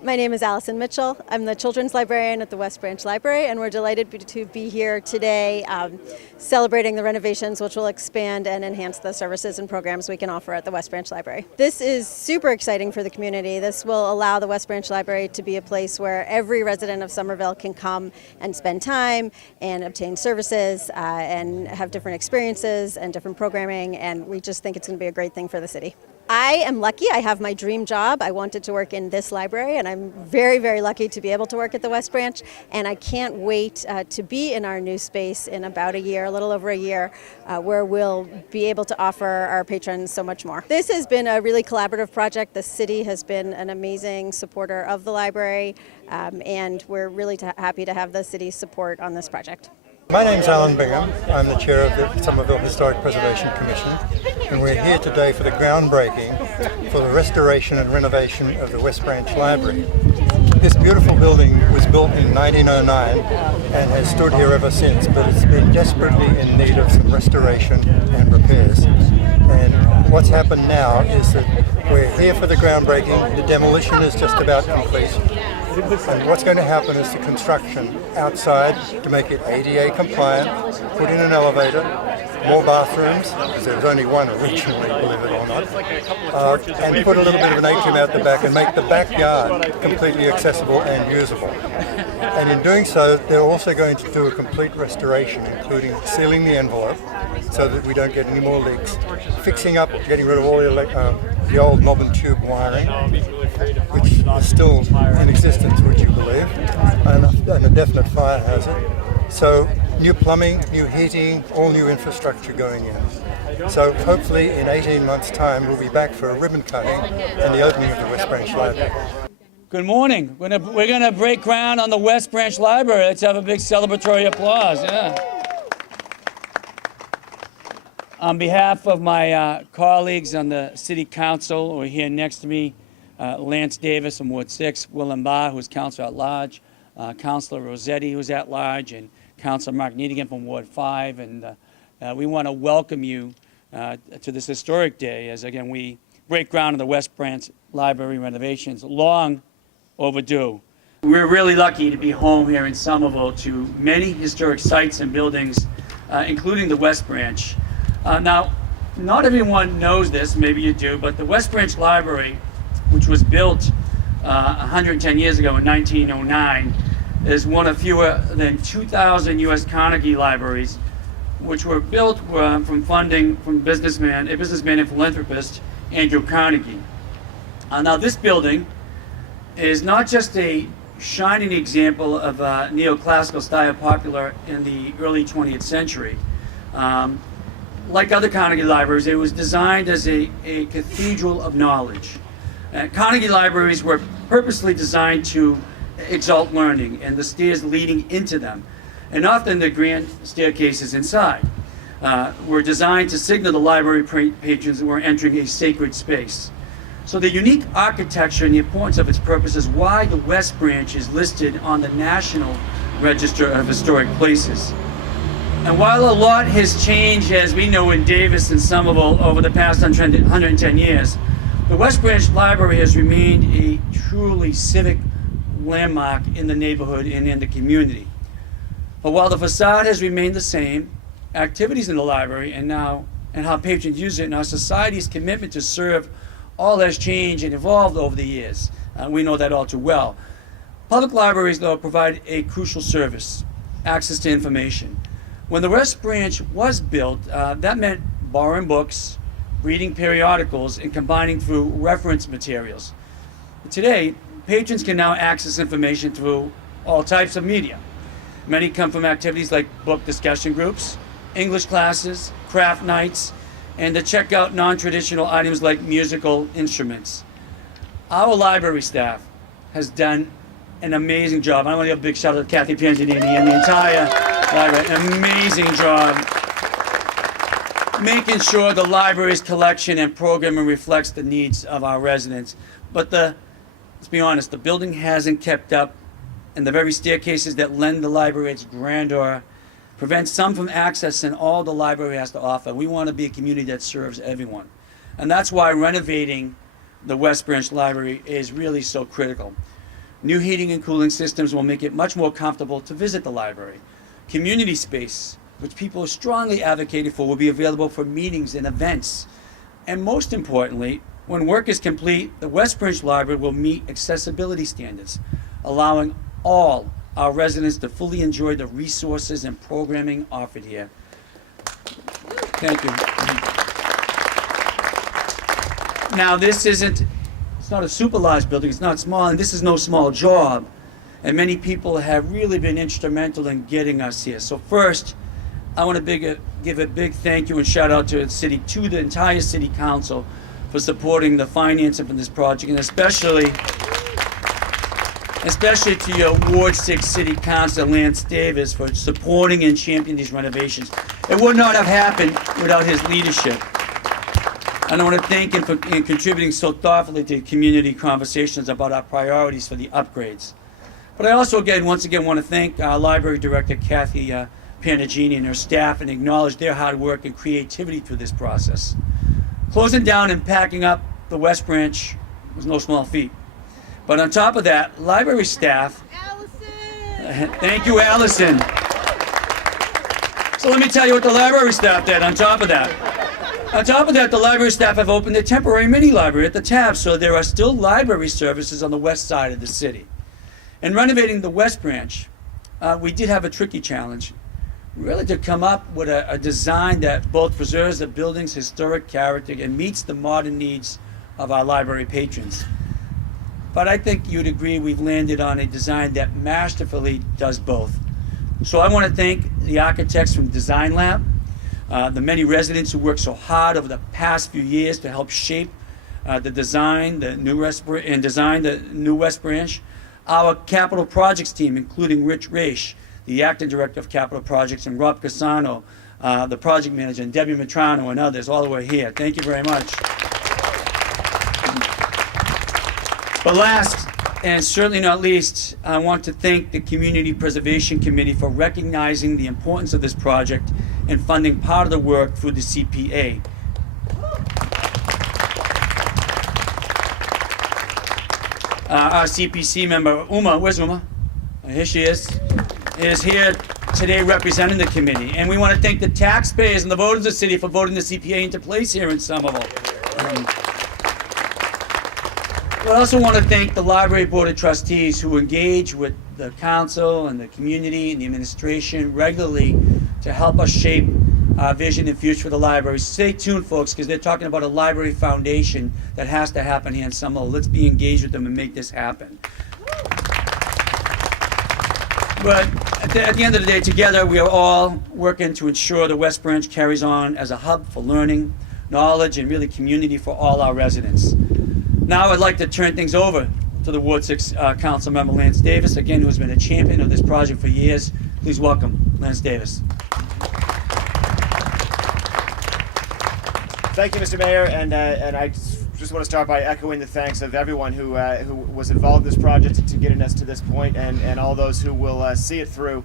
My name is Allison Mitchell. I'm the children's librarian at the West Branch Library, and we're delighted to be here today celebrating the renovations, which will expand and enhance the services and programs we can offer at the West Branch Library. This is super exciting for the community. This will allow the West Branch Library to be a place where every resident of Somerville can come and spend time and obtain services and have different experiences and different programming, and we just think it's going to be a great thing for the city. I am lucky. I have my dream job. I wanted to work in this library, and I'm very, very lucky to be able to work at the West Branch, and I can't wait to be in our new space in about a year, a little over a year, where we'll be able to offer our patrons so much more. This has been a really collaborative project. The city has been an amazing supporter of the library, and we're really happy to have the city's support on this project. My name's Alan Bingham. I'm the chair of the Somerville Historic Preservation Commission, and we're here today for the groundbreaking for the restoration and renovation of the West Branch Library. This beautiful building was built in 1909 and has stood here ever since, but it's been desperately in need of some restoration and repairs. And what's happened now is that we're here for the groundbreaking. The demolition is just about complete. And what's going to happen is the construction outside to make it ADA compliant, put in an elevator, more bathrooms, because there was only one originally, believe it or not, and put a little bit of an atrium out the back and make the backyard completely accessible and usable. And in doing so, they're also going to do a complete restoration, including sealing the envelope so that we don't get any more leaks, fixing up, getting rid of all the old knob and tube wiring, which is still in existence, would you believe, and a definite fire hazard. So new plumbing, new heating, all new infrastructure going in. So hopefully in 18 months' time we'll be back for a ribbon cutting and the opening of the West Branch Library. Good morning. We're gonna break ground on the West Branch Library. Let's have a big celebratory applause. Yeah. On behalf of my colleagues on the City Council, who are here next to me, Lance Davis from Ward 6, Willem Barr, who's Councilor at Large, Councilor Rossetti, who's at large, and Councilor Mark Needigan from Ward 5. And we want to welcome you to this historic day as, again, we break ground on the West Branch Library renovations, long overdue. We're really lucky to be home here in Somerville to many historic sites and buildings, including the West Branch. Now, not everyone knows this, maybe you do, but the West Branch Library, which was built 110 years ago in 1909, is one of fewer than 2,000 U.S. Carnegie libraries, which were built from funding from a businessman and philanthropist, Andrew Carnegie. Now, this building is not just a shining example of neoclassical style popular in the early 20th century. Like other Carnegie libraries, it was designed as a cathedral of knowledge. Carnegie libraries were purposely designed to exalt learning and the stairs leading into them, and often the grand staircases inside were designed to signal the library patrons that were entering a sacred space. So the unique architecture and the importance of its purpose is why the West Branch is listed on the National Register of Historic Places. And while a lot has changed, as we know in Davis and Somerville over the past 110 years, the West Branch Library has remained a truly civic landmark in the neighborhood and in the community. But while the facade has remained the same, activities in the library and how patrons use it and our society's commitment to serve all has changed and evolved over the years. We know that all too well. Public libraries, though, provide a crucial service, access to information. When the West Branch was built, that meant borrowing books, reading periodicals, and combining through reference materials. Today, patrons can now access information through all types of media. Many come from activities like book discussion groups, English classes, craft nights, and to check out non-traditional items like musical instruments. Our library staff has done an amazing job. I want to give a big shout out to Kathy Panzanini and the entire library. An amazing job making sure the library's collection and programming reflects the needs of our residents. But let's be honest, the building hasn't kept up, and the very staircases that lend the library its grandeur prevent some from accessing all the library has to offer. We want to be a community that serves everyone. And that's why renovating the West Branch Library is really so critical. New heating and cooling systems will make it much more comfortable to visit the library. Community space, which people strongly advocated for, will be available for meetings and events. And most importantly, when work is complete, the West Branch Library will meet accessibility standards, allowing all our residents to fully enjoy the resources and programming offered here. Thank you. Now, it's not a super large building, it's not small, and this is no small job. And many people have really been instrumental in getting us here. So first, I want to give a big thank you and shout out to the entire City Council for supporting the financing for this project, and especially to your Ward 6 City Councilor, Lance Davis, for supporting and championing these renovations. It would not have happened without his leadership. And I want to thank him for contributing so thoughtfully to community conversations about our priorities for the upgrades. But I also, once again, want to thank our Library Director, Kathy Panagini, and her staff, and acknowledge their hard work and creativity through this process. Closing down and packing up the West Branch was no small feat. But on top of that, library staff... Allison! Thank you, Allison. So let me tell you what the library staff did on top of that. On top of that, the library staff have opened a temporary mini-library at the Tab, so there are still library services on the west side of the city. In renovating the West Branch, we did have a tricky challenge, really to come up with a design that both preserves the building's historic character and meets the modern needs of our library patrons. But I think you'd agree we've landed on a design that masterfully does both. So I want to thank the architects from Design Lab, the many residents who worked so hard over the past few years to help shape the new West Branch, our capital projects team, including Rich Raish, the acting director of capital projects, and Rob Casano, the project manager, and Debbie Matrano, and others, all the way here. Thank you very much. But last, and certainly not least, I want to thank the Community Preservation Committee for recognizing the importance of this project and funding part of the work through the CPA. Our CPC member, Uma, where's Uma? Here she is here today representing the committee. And we want to thank the taxpayers and the voters of the city for voting the CPA into place here in Somerville. We also want to thank the Library Board of Trustees who engage with the council and the community and the administration regularly to help us shape our vision and future for the library. Stay tuned, folks, because they're talking about a library foundation that has to happen here in Somerville. Let's be engaged with them and make this happen. But at the end of the day, together, we are all working to ensure the West Branch carries on as a hub for learning, knowledge, and really community for all our residents. Now I'd like to turn things over to the Ward 6 Council member, Lance Davis, again, who has been a champion of this project for years. Please welcome Lance Davis. Thank you, Mr. Mayor, and I just want to start by echoing the thanks of everyone who was involved in this project to getting us to this point, and all those who will see it through.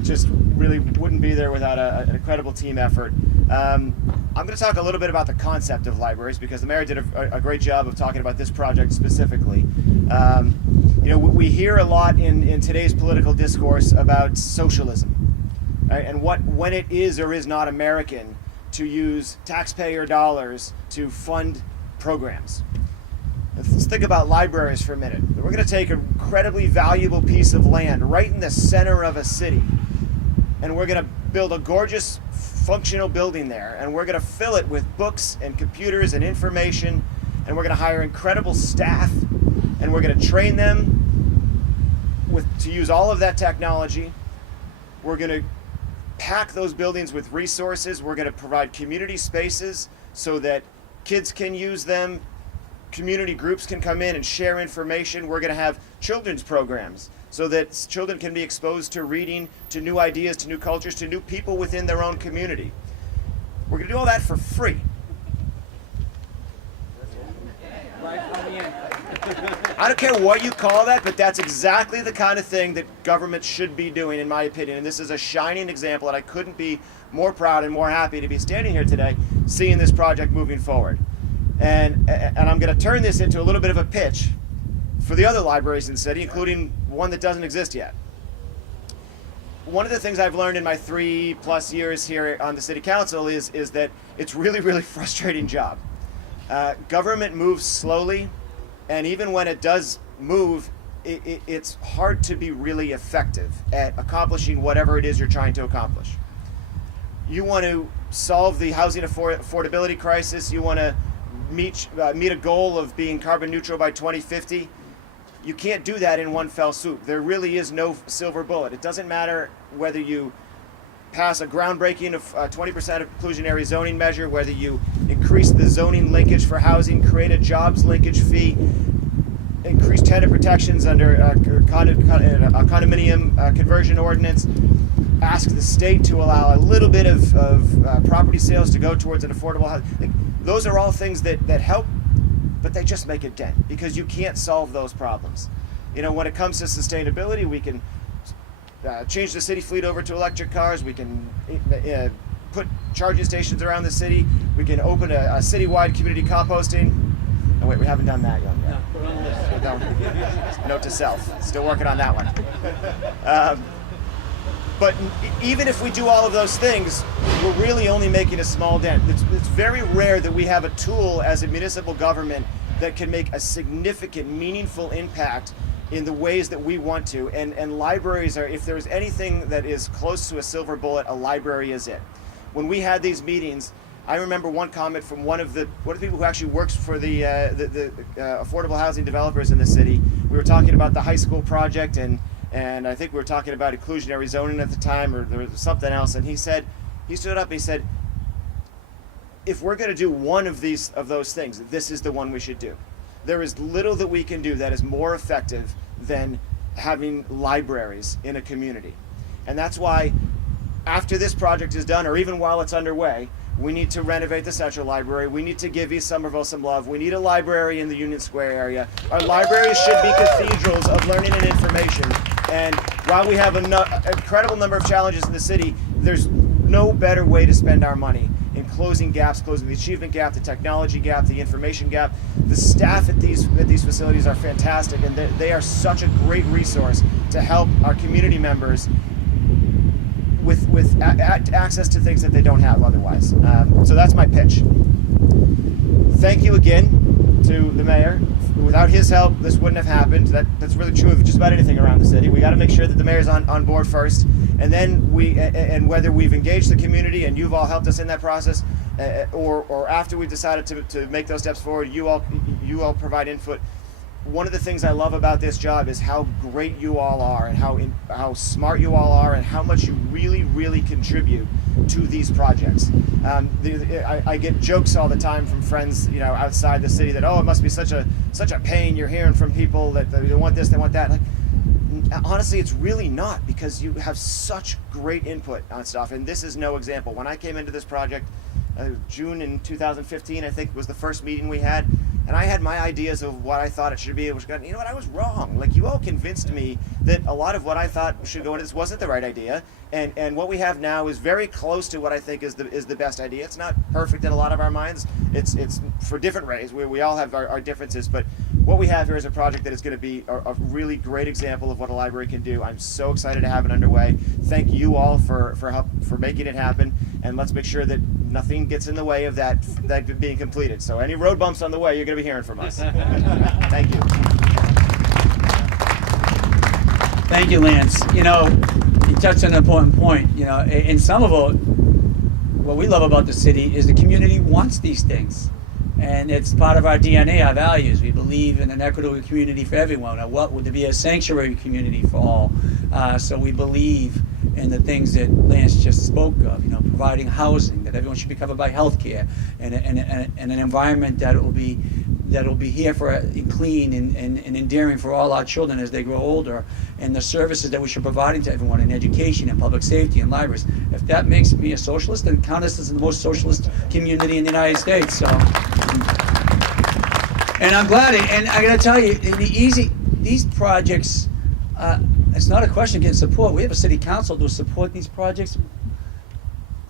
Just really wouldn't be there without an incredible team effort. I'm going to talk a little bit about the concept of libraries because the mayor did a great job of talking about this project specifically. We hear a lot in today's political discourse about socialism, right? And when it is or is not American to use taxpayer dollars to fund programs. Let's think about libraries for a minute. We're going to take an incredibly valuable piece of land right in the center of a city, and we're going to build a gorgeous, functional building there, and we're going to fill it with books and computers and information, and we're going to hire incredible staff, and we're going to train them to use all of that technology. We're going to pack those buildings with resources. We're going to provide community spaces so that kids can use them. Community groups can come in and share information. We're going to have children's programs so that children can be exposed to reading, to new ideas, to new cultures, to new people within their own community. We're going to do all that for free. I don't care what you call that, but that's exactly the kind of thing that government should be doing, in my opinion. And this is a shining example, and I couldn't be more proud and more happy to be standing here today seeing this project moving forward. And I'm going to turn this into a little bit of a pitch for the other libraries in the city, including one that doesn't exist yet. One of the things I've learned in my 3+ years here on the city council is that it's really, really frustrating job. Government moves slowly, and even when it does move, it's hard to be really effective at accomplishing whatever it is you're trying to accomplish. You want to solve the housing affordability crisis, you want to meet a goal of being carbon neutral by 2050. You can't do that in one fell swoop. There really is no silver bullet. It doesn't matter whether you pass a groundbreaking of 20% inclusionary zoning measure, whether you increase the zoning linkage for housing, create a jobs linkage fee, increase tenant protections under a condominium conversion ordinance, ask the state to allow a little bit of property sales to go towards an affordable housing. Those are all things that help, but they just make a dent because you can't solve those problems. You know, when it comes to sustainability, we can change the city fleet over to electric cars. We can put charging stations around the city. We can open a citywide community composting. Oh wait, we haven't done that yet. No, put it on the list. Note to self, still working on that one. But even if we do all of those things, we're really only making a small dent. It's very rare that we have a tool as a municipal government that can make a significant, meaningful impact in the ways that we want to. And libraries are, if there's anything that is close to a silver bullet, a library is it. When we had these meetings, I remember one comment from one of the people who actually works for the affordable housing developers in the city. We were talking about the high school project, and I think we were talking about inclusionary zoning at the time, or there was something else. And he stood up and he said, if we're going to do one of those things, this is the one we should do. There is little that we can do that is more effective than having libraries in a community. And that's why after this project is done, or even while it's underway, we need to renovate the Central Library. We need to give East Somerville some love. We need a library in the Union Square area. Our libraries should be cathedrals of learning and information. And while we have an incredible number of challenges in the city, there's no better way to spend our money in closing gaps, closing the achievement gap, the technology gap, the information gap. The staff at these facilities are fantastic, and they are such a great resource to help our community members with access to things that they don't have otherwise. So that's my pitch. Thank you again to the mayor. Without his help, this wouldn't have happened. That's really true of just about anything around the city. We got to make sure that the mayor's on board first, and then and whether we've engaged the community and you've all helped us in that process, or after we've decided to make those steps forward, you all provide input. One of the things I love about this job is how great you all are, and how smart you all are, and how much you really, really contribute to these projects. I get jokes all the time from friends, outside the city that, oh, it must be such a pain. You're hearing from people that they want this, they want that. Like, honestly, it's really not, because you have such great input on stuff, and this is no example. When I came into this project, June in 2015, I think was the first meeting we had. And I had my ideas of what I thought it should be. You know what? I was wrong. Like, you all convinced me that a lot of what I thought should go into this wasn't the right idea. And what we have now is very close to what I think is the best idea. It's not perfect in a lot of our minds. It's for different ways. We all have our differences. But what we have here is a project that is going to be a really great example of what a library can do. I'm so excited to have it underway. Thank you all for making it happen. And let's make sure that nothing gets in the way of that being completed. So any road bumps on the way, you're going to be hearing from us. Thank you. Thank you, Lance. You touched on an important point. In Somerville, what we love about the city is the community wants these things. And it's part of our DNA, our values. We believe in an equitable community for everyone. What would be a sanctuary community for all? So we believe in the things that Lance just spoke of, providing housing, that everyone should be covered by health care, and an environment that will be here for clean and endearing for all our children as they grow older, and the services that we should be providing to everyone in education and public safety and libraries. If that makes me a socialist, then count us as the most socialist community in the United States. So, and I'm glad, and I got to tell you, these projects, it's not a question of getting support. We have a city council to support these projects,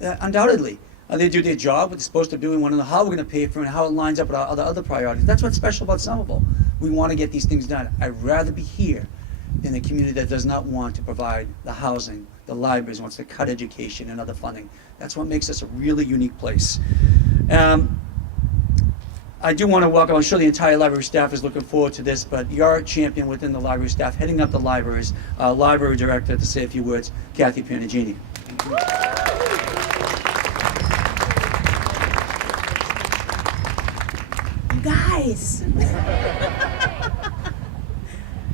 undoubtedly. They do their job, what they're supposed to do, and want to know how we're going to pay for it and how it lines up with our other priorities. That's what's special about Somerville. We want to get these things done. I'd rather be here in a community that does not want to provide the housing, the libraries, wants to cut education and other funding. That's what makes us a really unique place. I do want to welcome, I'm sure the entire library staff is looking forward to this, but your champion within the library staff, heading up the libraries, library director, to say a few words, Kathy Panagini. You guys,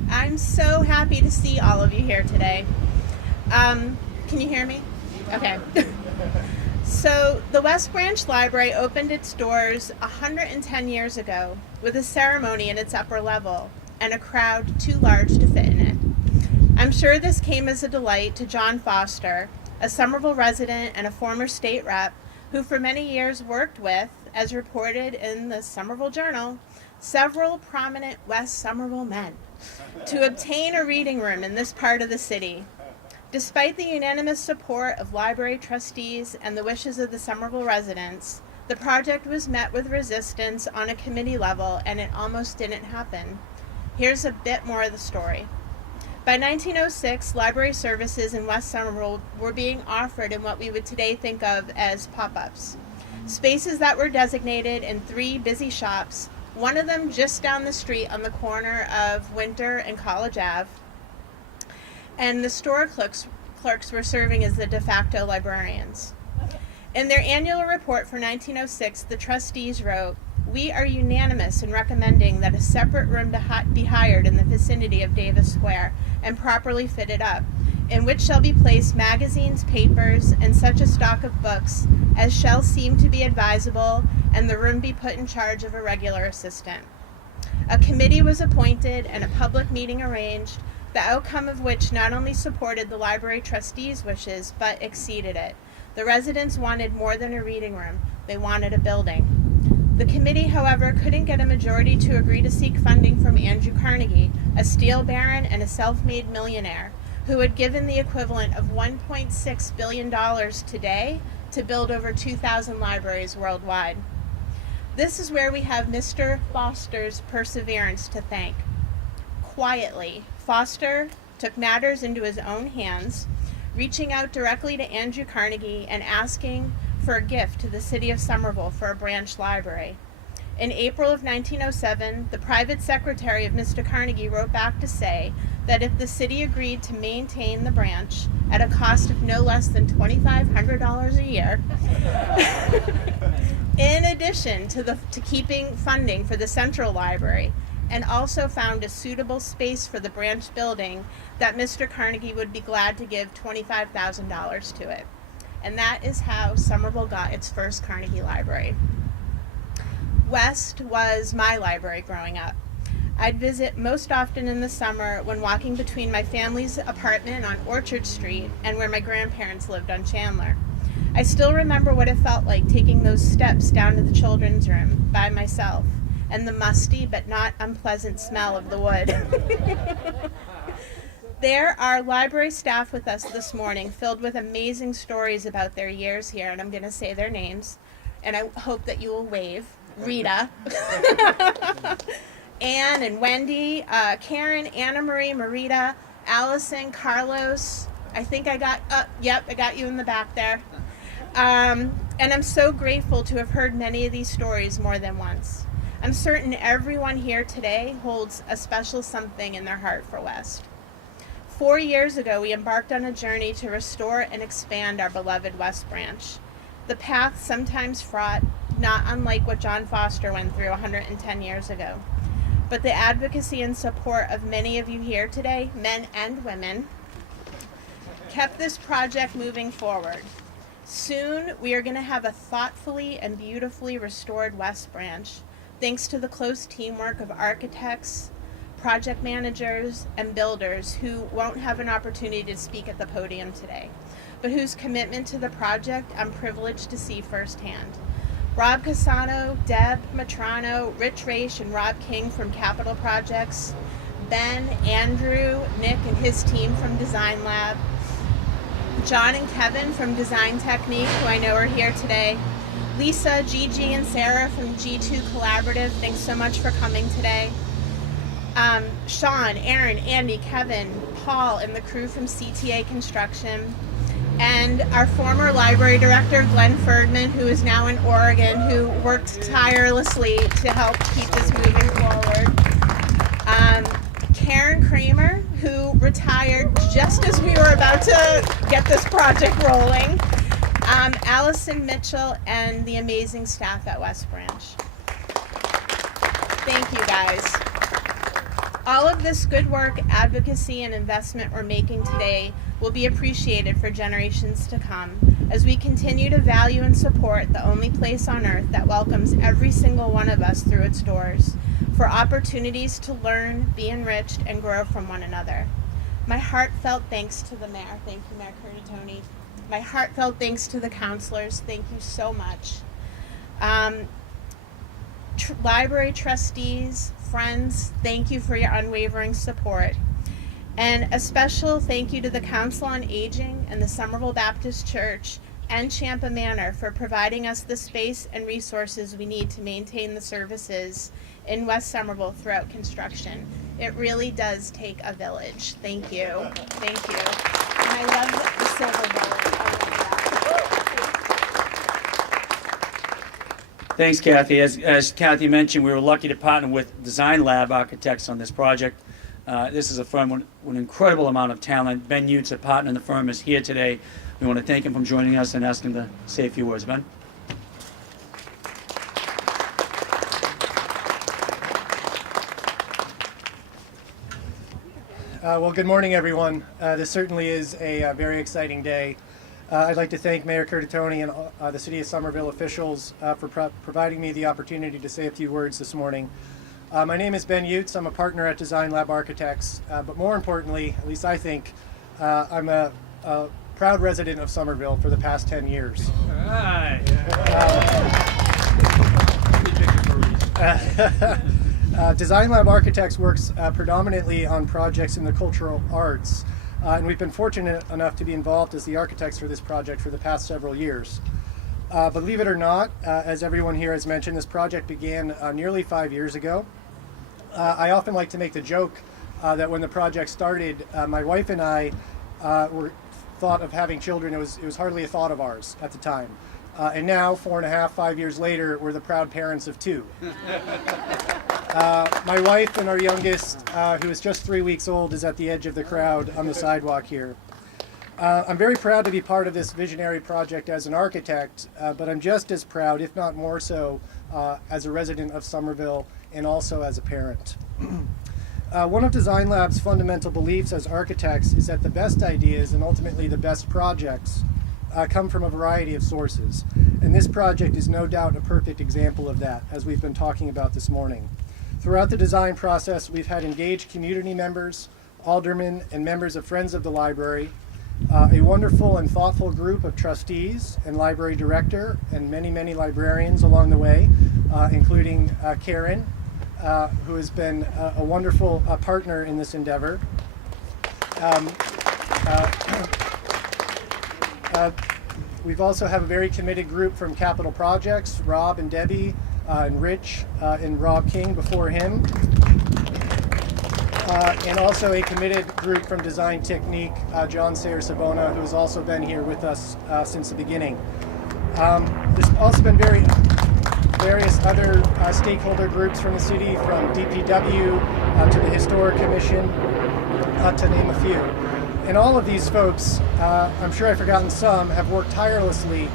I'm so happy to see all of you here today. Can you hear me? Okay. So the West Branch Library opened its doors 110 years ago with a ceremony in its upper level and a crowd too large to fit in it. I'm sure this came as a delight to John Foster, a Somerville resident and a former state rep who for many years worked with, as reported in the Somerville Journal, several prominent West Somerville men to obtain a reading room in this part of the city. Despite the unanimous support of library trustees and the wishes of the Somerville residents, the project was met with resistance on a committee level and it almost didn't happen. Here's a bit more of the story. By 1906, library services in West Somerville were being offered in what we would today think of as pop-ups. Spaces that were designated in 3 busy shops, one of them just down the street on the corner of Winter and College Ave, and the store clerks were serving as the de facto librarians. In their annual report for 1906, the trustees wrote, "We are unanimous in recommending that a separate room be hired in the vicinity of Davis Square and properly fitted up, in which shall be placed magazines, papers, and such a stock of books as shall seem to be advisable, and the room be put in charge of a regular assistant." A committee was appointed and a public meeting arranged, the outcome of which not only supported the library trustees' wishes, but exceeded it. The residents wanted more than a reading room. They wanted a building. The committee, however, couldn't get a majority to agree to seek funding from Andrew Carnegie, a steel baron and a self-made millionaire, who had given the equivalent of $1.6 billion today to build over 2,000 libraries worldwide. This is where we have Mr. Foster's perseverance to thank. Quietly, Foster took matters into his own hands, reaching out directly to Andrew Carnegie and asking for a gift to the city of Somerville for a branch library. In April of 1907, the private secretary of Mr. Carnegie wrote back to say that if the city agreed to maintain the branch at a cost of no less than $2,500 a year, in addition to keeping funding for the central library, and also found a suitable space for the branch building, that Mr. Carnegie would be glad to give $25,000 to it. And that is how Somerville got its first Carnegie Library. West was my library growing up. I'd visit most often in the summer when walking between my family's apartment on Orchard Street and where my grandparents lived on Chandler. I still remember what it felt like taking those steps down to the children's room by myself, and the musty but not unpleasant smell of the wood. There are library staff with us this morning filled with amazing stories about their years here, and I'm going to say their names, and I hope that you will wave. Rita, Anne and Wendy, Karen, Anna Marie, Marita, Allison, Carlos. I think I got, I got you in the back there. And I'm so grateful to have heard many of these stories more than once. I'm certain everyone here today holds a special something in their heart for West. 4 years ago, we embarked on a journey to restore and expand our beloved West Branch. The path sometimes fraught, not unlike what John Foster went through 110 years ago. But the advocacy and support of many of you here today, men and women, kept this project moving forward. Soon, we are going to have a thoughtfully and beautifully restored West Branch, thanks to the close teamwork of architects, project managers, and builders who won't have an opportunity to speak at the podium today, but whose commitment to the project I'm privileged to see firsthand. Rob Casano, Deb Matrano, Rich Raish, and Rob King from Capital Projects, Ben, Andrew, Nick, and his team from Design Lab, John and Kevin from Design Technique, who I know are here today. Lisa, Gigi, and Sarah from G2 Collaborative, thanks so much for coming today. Sean, Aaron, Andy, Kevin, Paul, and the crew from CTA Construction. And our former library director, Glenn Ferdman, who is now in Oregon, who worked tirelessly to help keep this moving forward. Karen Kramer, who retired just as we were about to get this project rolling. Allison Mitchell, and the amazing staff at West Branch. Thank you, guys. All of this good work, advocacy, and investment we're making today will be appreciated for generations to come as we continue to value and support the only place on earth that welcomes every single one of us through its doors for opportunities to learn, be enriched, and grow from one another. My heartfelt thanks to the mayor. Thank you, Mayor Curtatone. My heartfelt thanks to the counselors. Thank you so much. Library trustees, friends, thank you for your unwavering support. And a special thank you to the Council on Aging and the Somerville Baptist Church and Champa Manor for providing us the space and resources we need to maintain the services in West Somerville throughout construction. It really does take a village. Thank you. Thank you. And I love the silver bullet. Thanks, Kathy. As Kathy mentioned, we were lucky to partner with Design Lab Architects on this project. This is a firm with an incredible amount of talent. Ben Utes, a partner in the firm, is here today. We want to thank him for joining us and ask him to say a few words. Ben? Well, good morning, everyone. This certainly is a very exciting day. I'd like to thank Mayor Curtatone and the City of Somerville officials for providing me the opportunity to say a few words this morning. My name is Ben Utes. I'm a partner at Design Lab Architects, but more importantly, at least I think, I'm a proud resident of Somerville for the past 10 years. Design Lab Architects works predominantly on projects in the cultural arts, and we've been fortunate enough to be involved as the architects for this project for the past several years. Believe it or not, as everyone here has mentioned, this project began nearly 5 years ago. I often like to make the joke that when the project started, my wife and I were thought of having children. It was hardly a thought of ours at the time. And now, 4.5, 5 years later, we're the proud parents of 2. My wife and our youngest, who is just 3 weeks old, is at the edge of the crowd on the sidewalk here. I'm very proud to be part of this visionary project as an architect, but I'm just as proud, if not more so, as a resident of Somerville and also as a parent. One of Design Lab's fundamental beliefs as architects is that the best ideas and ultimately the best projects come from a variety of sources. And this project is no doubt a perfect example of that, as we've been talking about this morning. Throughout the design process, we've had engaged community members, aldermen, and members of Friends of the Library, a wonderful and thoughtful group of trustees and library director, and many, many librarians along the way, including Karen, who has been a wonderful partner in this endeavor. We've also have a very committed group from Capital Projects, Rob and Debbie, and Rich and Rob King before him. And also a committed group from Design Technique, John Sayre-Sabona, who has also been here with us since the beginning. There's also been various other stakeholder groups from the city, from DPW to the Historic Commission, to name a few. And all of these folks, I'm sure I've forgotten some, have worked tirelessly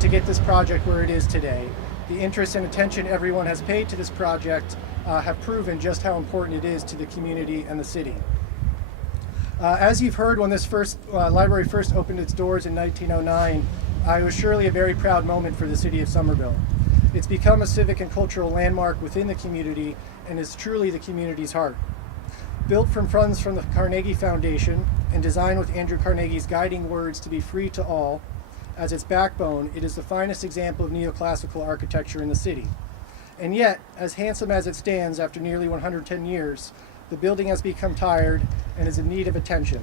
to get this project where it is today. The interest and attention everyone has paid to this project have proven just how important it is to the community and the city. As you've heard, when this library first opened its doors in 1909, it was surely a very proud moment for the city of Somerville. It's become a civic and cultural landmark within the community and is truly the community's heart. Built from funds from the Carnegie Foundation and designed with Andrew Carnegie's guiding words to be free to all as its backbone, it is the finest example of neoclassical architecture in the city. And yet, as handsome as it stands after nearly 110 years, the building has become tired and is in need of attention.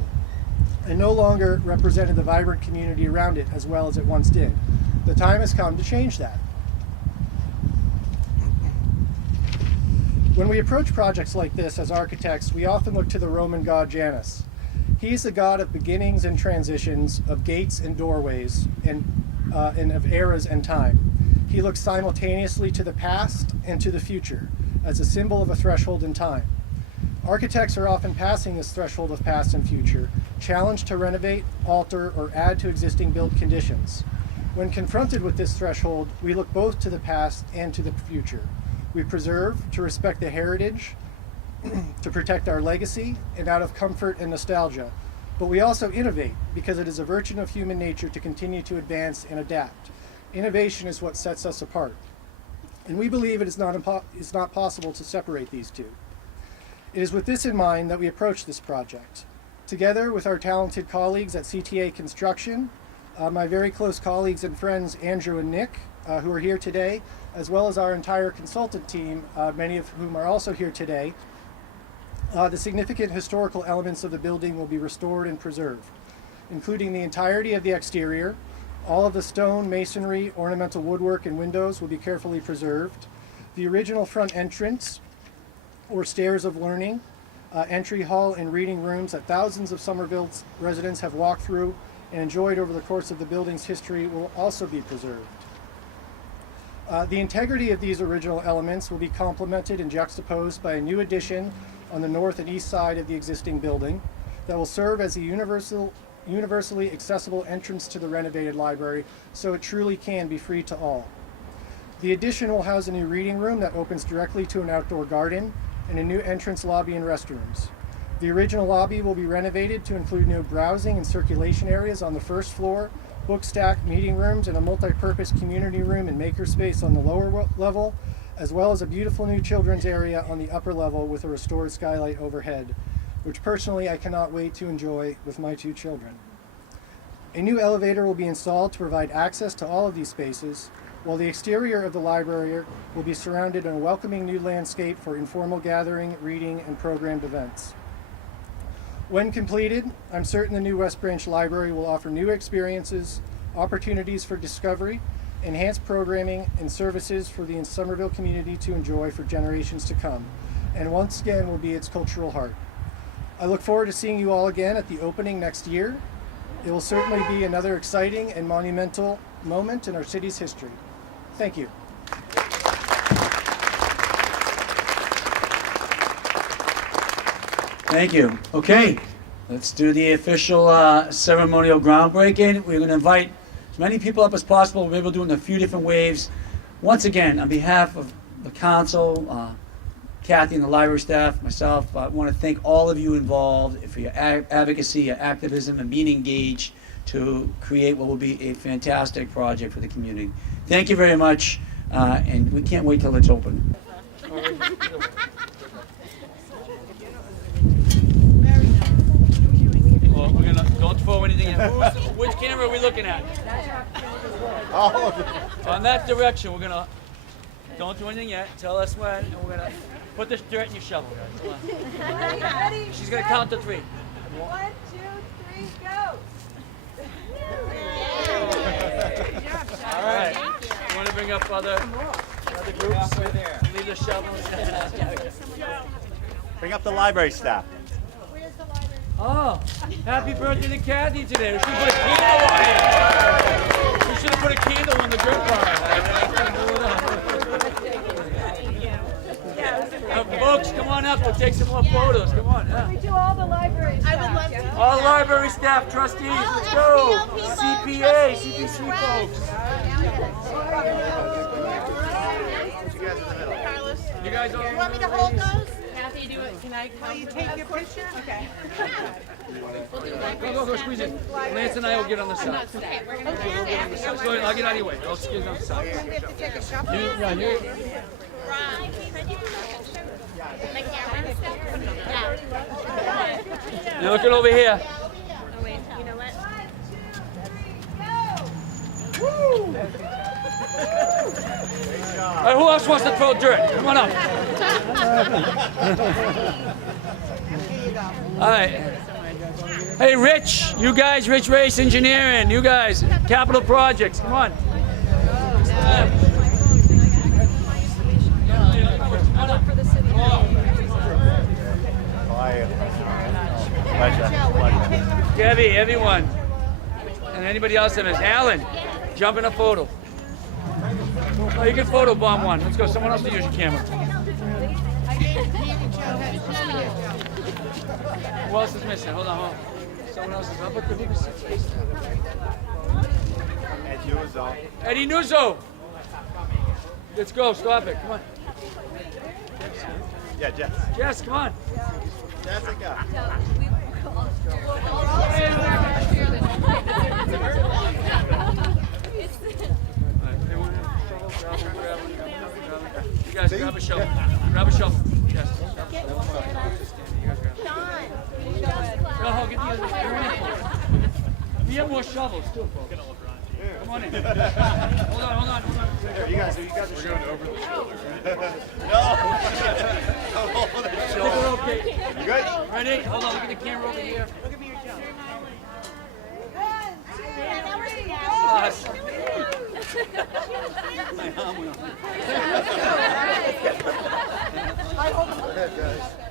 and no longer represented the vibrant community around it as well as it once did. The time has come to change that. When we approach projects like this as architects, we often look to the Roman god Janus. He's the god of beginnings and transitions, of gates and doorways, and of eras and time. He looks simultaneously to the past and to the future, as a symbol of a threshold in time. Architects are often passing this threshold of past and future, challenged to renovate, alter, or add to existing built conditions. When confronted with this threshold, we look both to the past and to the future. We preserve to respect the heritage, to protect our legacy, and out of comfort and nostalgia. But we also innovate because it is a virtue of human nature to continue to advance and adapt. Innovation is what sets us apart. And we believe it is not possible to separate these two. It is with this in mind that we approach this project. Together with our talented colleagues at CTA Construction, my very close colleagues and friends Andrew and Nick, who are here today, as well as our entire consultant team, many of whom are also here today, the significant historical elements of the building will be restored and preserved, including the entirety of the exterior. All of the stone, masonry, ornamental woodwork, and windows will be carefully preserved. The original front entrance, or stairs of learning, entry hall, and reading rooms that thousands of Somerville residents have walked through and enjoyed over the course of the building's history will also be preserved. The integrity of these original elements will be complemented and juxtaposed by a new addition on the north and east side of the existing building that will serve as the universally accessible entrance to the renovated library, so it truly can be free to all. The addition will house a new reading room that opens directly to an outdoor garden and a new entrance lobby and restrooms. The original lobby will be renovated to include new browsing and circulation areas on the first floor, book stack, meeting rooms, and a multi-purpose community room and makerspace on the lower level, as well as a beautiful new children's area on the upper level with a restored skylight overhead, which personally I cannot wait to enjoy with my two children. A new elevator will be installed to provide access to all of these spaces, while the exterior of the library will be surrounded in a welcoming new landscape for informal gathering, reading, and programmed events. When completed, I'm certain the new West Branch Library will offer new experiences, opportunities for discovery, enhanced programming, and services for the Somerville community to enjoy for generations to come, and once again will be its cultural heart. I look forward to seeing you all again at the opening next year. It will certainly be another exciting and monumental moment in our city's history. Thank you. Thank you. Okay, let's do the official ceremonial groundbreaking. We're going to invite as many people up as possible. We'll be able to do it in a few different waves. Once again, on behalf of the council, Kathy and the library staff, myself, I want to thank all of you involved for your advocacy, your activism, and being engaged to create what will be a fantastic project for the community. Thank you very much, and we can't wait till it's open. Well, we're gonna don't throw anything in. Which camera are we looking at? On that direction. We're gonna don't do anything yet. Tell us when, and we're gonna put this dirt in your shovel, guys. Come on. Ready? She's gonna count to 3. 1, 2, 3, go! All right. You want to bring up other groups? Leave the shovel. Bring up the library staff. Oh, happy birthday to Kathy today. We should put a candle on it. We should have put a candle on the dirt pile. Folks, come on up. We'll take some more photos. Come on. Yeah. We do all the libraries. I would love to. All library staff, trustees, let's go. CPA, CPC folks. You guys all. You want me to hold those? Kathy, do it. Can you take your picture? Okay. Go, squeeze in. Lance and I will get on the side. Go ahead, I'll get out of your way. I'll get on the side. You're looking over here. Oh, wait, you know what? 1, 2, 3, go! All right, who else wants to throw dirt? Come on up. All right. Hey, Rich, you guys, Rich Race Engineering, you guys, Capital Projects, come on. Gabby, everyone, and anybody else in this. Alan, jump in a photo. Oh, you can photo bomb one. Let's go. Someone else to use your camera. Who else is missing? Hold on. Someone else is up. Eddie Nuzzo. Let's go. Stop it. Come on. Yeah, Jess. Jess, come on. Jessica. You guys grab a shovel. Grab a shovel. Yes. No, get the other. We have more shovels too, folks. Come on in. Hold on. There, you guys are showing over the shoulder. No. Okay. You good? Ready? Hold on. Look at the camera over here. Look at me, John. 1, 2, 3, go. Us.